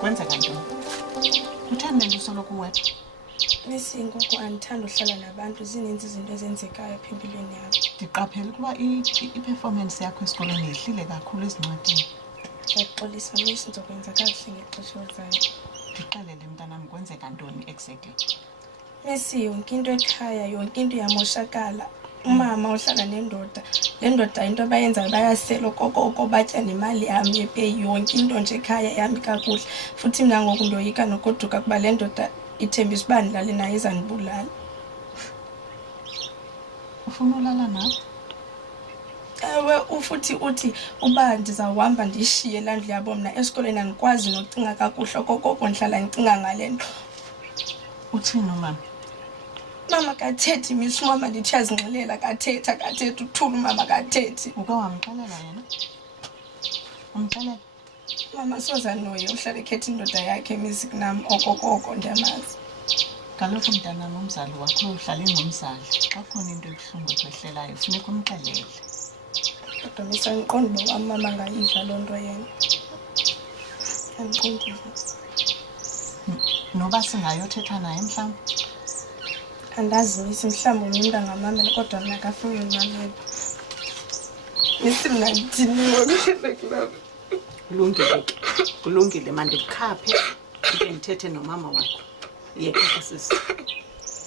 Kwenzeka ntoni? Uthanda nje usoloko uwedwa? Nesingo andithanda uhlala nabantu zininzi izinto ezenzekayo apha empilweni yakho. Ndiqaphela ukuba i-performance yakho esikolweni yehlile kakhulu ezincwadini. Ndiyaxolisa miss ndizokwenza kakuhle ngexesha elizayo. Ndixelele mntanam kwenzeka ntoni exactly? Miss yonke into ekhaya yonke into yamoshakala. Umama uhlala nendoda. Le ndoda into abayenzayo bayasela okoko batya nemali yami yepeyi yonke into nje ekhaya yami kakuhle. Futhi mina ngoku ndoyika nokoduka kuba le ndoda ithembisa uba ndilale naye izandibulala. Ufuna ulala nawe? Ewe ufuthi uthi uba ndizawuhamba ndishiye laa ndlu yabo mna esikolweni andikwazi nokucinga kakuhle okoko ndihlala ndicinga ngale nto. Uthini umama? Mama kathethi miss mama ndithi yazingxilela kathethi uthula umama kathethi. Uke wamxelela yena? Umxelela? Mama soza noye uhlala ekhetha indoda yakhe miss kunam okoko ndiyamazi. Kaloku mntanam umzali wakho uhlala engumzali. Xa khona into ebuhlungu ekwehlelayo funeka umxelele. Kodwa miss andiqondi uba mama ngayiva loo nto yena. Andiqondi. Noba singayothetha naye mhlawumbi? Andazi miss mhlawumbi umntu angamamela kodwa mna akafuni ndimamele. Miss mna ndithini ngoku? Kulungile mandikukhaphe ike ndithethe nomama wakho. Yeka sisi.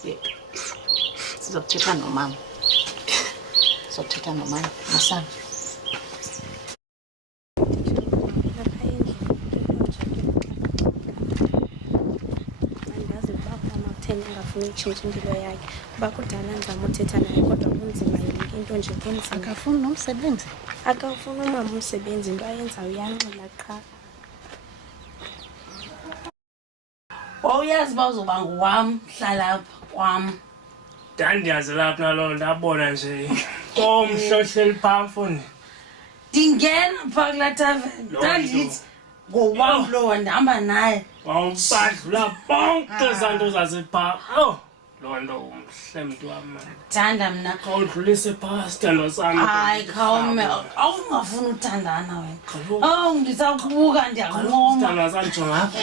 Yeka. Sizothetha nomama. Sizothetha nomama masana. Ngafuna utshintsha impilo yakhe. Kuba kudala ndizama uthetha naye kodwa kunzima yonke into nje kunzima. Akafuni nomsebenzi. Akafuni umama umsebenzi into ayenzayo uyanxila qha. Wawuyazi uba uzoba nguwam hlala apha kwam. Ndandiyazi lapha naloo ndabona nje komhlohleli phaa mfundi. Ndingena phaa kulaa taveni ndandithi ngowam lowa ndihamba naye. Wawubadlula bonke ezaa nto zaziphaa. Oh, loo nto umhle mntu wam. Ndithanda mna. Khawudlulise phaa sithando sam. Hayi khawume awungafuni uthandana wena. Oh ndisawukubuka ndiyakuncoma. Sithando sam jonga apha.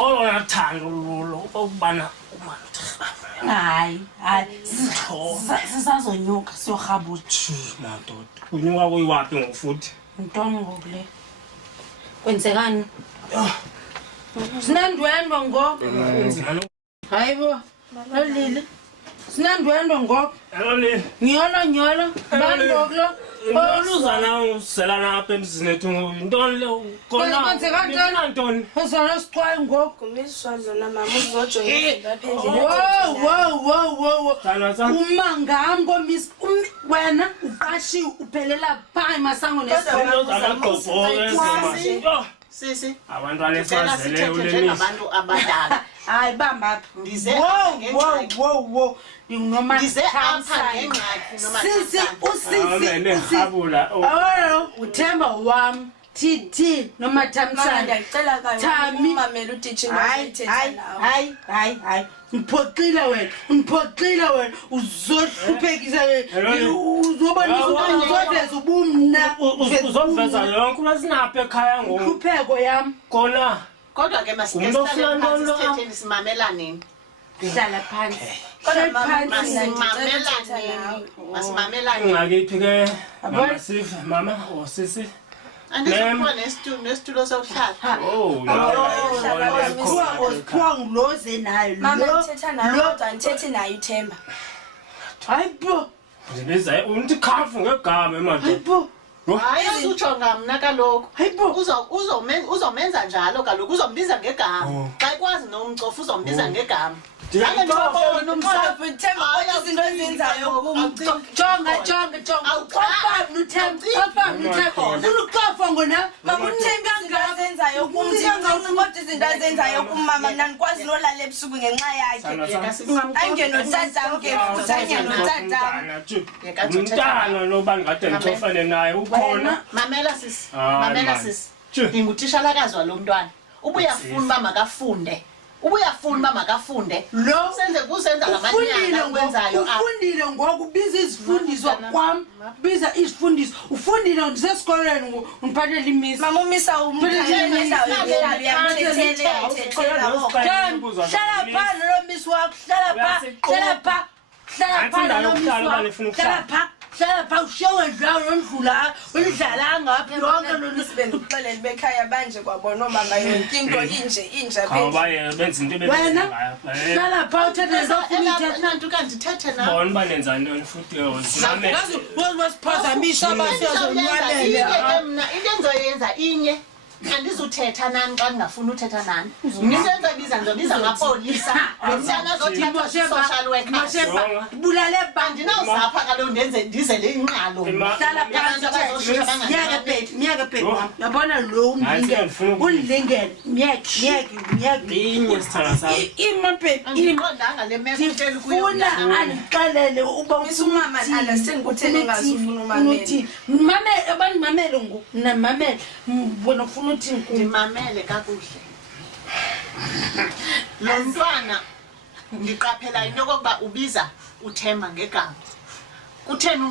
Olona thando lulo ukubana Hayi sisazonyuka siyorhabutsha. Madoda unyuka kuyiwaphi ngofuthi? Ntoni ngoku le? Kwenzekani? Sinandwendwe ngoku. Hayibo lolile sinandwendwe ngoku. Lolile Nyolo bandoklo oluzana uselana apha emzini ethu ntoni le kona kwenzeka ntoni uzana siqwaye ngoku. Kumiswa lona mama uzojonga lapha endlini. Wow. Uma ngam komis wena uqashiwe uphelela phaa emasango Sisi. abantwana esazele Abantu abadala. Hayi bamba Ndize wow ndinoma Ndize apha ngengxaki noma usisi uthemba wam TT noma Thamsana ndiyacela kayo umamela utitshinga hayi ngiphoxile wena uzohluphekisa uzobonisa uzoveza ubumna uzoveza yonke ulesinapha ekhaya ngoku hlupheko yam kona kodwa ke masithetheni simamelane. Hlala phansi Masimamelane. Ungakiphi ke masive mama osisi Andizokubona nesitulo sokuhlala. Uziphiwa nguloze nayo mama ndithetha naye kodwa andithethi naye uThemba. Hayibo ndibiza unthi khafu ngegama emadoda. hayibo Hayi uzojonga mna kaloku. hayibo Uzomenza njalo kaloku uzombiza ngegama. Xa ikwazi nomcofa uzombiza ngegama. Izinto ezenzayo jonga uqofa ngona mama uThemba izinto azenzayo kumthi izinto azenzayo kumama mna ndikwazi nolala ebusuku ngenxa yakhe. Ayingenotatam ke futhi ayingenotatam. Umntana loba ngade ndichofane naye ukhona. Mamela sisi. Ndingutitshalakazi walo mntwana. Uba uyafuna uba makafunde ubuyafuna uba makafunde Lo senze kusenza lamanyanga akwenzayo ufundile ngoku biza izifundiswa kwam biza izifundiswa ufundile ndisesikolweni undiphathela imisi Mama umisa hlala phansi lo misi wakho hlala pha ushiwe dlawo nondlula wendlala ngaphi yonke lo bendikuxelela bekhaya banje kwabona omama yonke into inje awubaye benza into wena hlala pha uthethe nantu kanti thethe nawe bona uba nenza ntoni futhi simamele wasiphazamisa abasiyazonwabele mna into endizoyenza inye andizuthetha nani xa ndingafuni uthetha nani ndisenzabiza ndizobiza amapolisa bendisana zothetha social worker bulale andinawuzapha kaloku ndize le ingqalo hlala miyake bheti wam yabona lo undilingele inye sithanda sam andiqondanga le meko utela funa andixelele uba umama understand kutheni ngazufuna umamela mamele abantu mamele ngoku namamele bona ufuna uthini ndimamele kakuhle lo mntwana ndiqaphela into yokokuba ubiza uThemba ngegama kutheni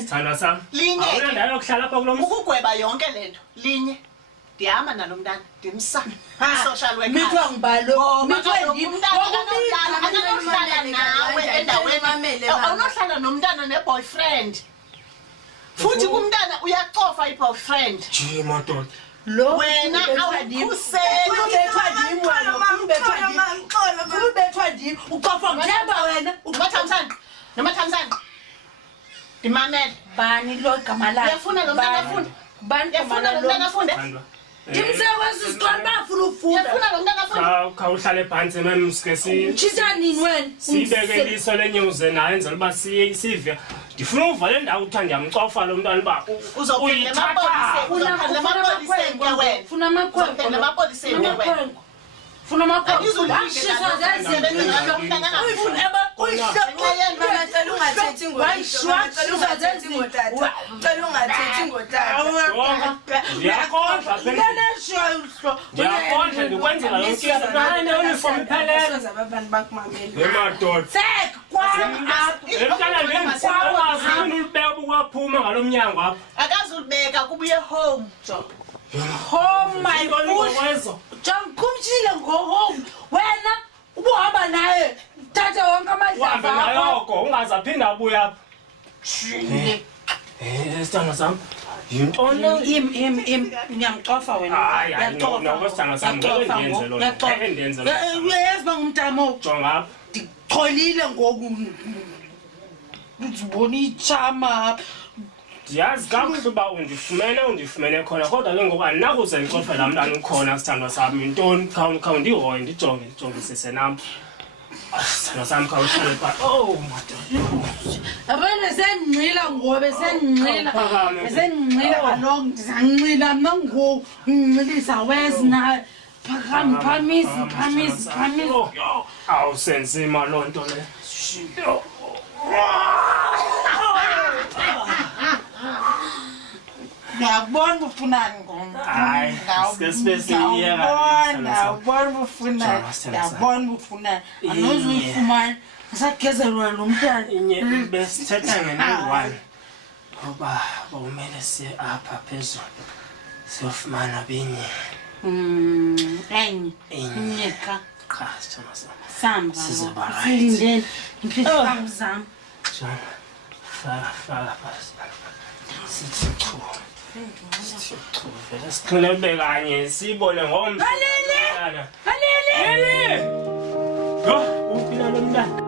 sithanda sam awunandayo yokuhlala apha kulo mzi ukugweba yonke le nto linye ndihamba nalo mntana ndimsa social worker mithiwa ngibalo akanohlala nawe endaweni awunohlala nomntana ne-boyfriend futhi kumntana uyacofa i-boyfriend madoda lo wena awukhuseli ubethwa ndim ucofa ngithemba wena nomathamsanqa ndimamele bani lo gama lakhe uyafuna lo mntana afunde uyafuna lo mntana afunde ndimsekwesi sikolo bafuna ufunda uyafuna lo mntana afunde khawuhlale phantsi memske tshisa nini wena siyibeke iliso lenyuze naye enzela uba sive ndifuna uva le ndawo kuthiwa ndiyamcofa lo mntwana uba funa amakhwenkwe funa amakhwenkwe ndiyaqondla ndikwenzela uniform iphelele ulibeka bukwaphuma ngalo mnyango apha akazulibeka kubuye home home my kwezo kumtshile ngo-home wena ubuhamba naye thatha wonke uhambe nayoko ungazaphinda abuye apha sithanda sam yintoni ngiyamcofa wena uyayazi uba ngumntamo jonga apha ndicholile ngoku ndizibona itshama ndiyazi kakuhle uba undifumene khona kodwa ke ngoku andinakuze ndicofe laa mntana ukhona sithandwa sam yintoni khawundihoye ndijongisise nam sithandwa sam khawuhlale pha abana sendinxila ngoku besendinxila kaloku ndizanxila mna ngoku ndinxilisa wesi nawe phamisi awusenzima loo nto le ngiyakubona ufunani ngiyakubona ufunani anozuyifumana asagezelwa lo mntana inye besithetha nge-1 ngoba bawumele siye apha phezulu siyofumana benye enye ka qha sithanda sambalindeni imphihlangu zam faka phasi sithi chu vele siqhele ube kanye siyibone ngomhlala halele yo uphila lo mntana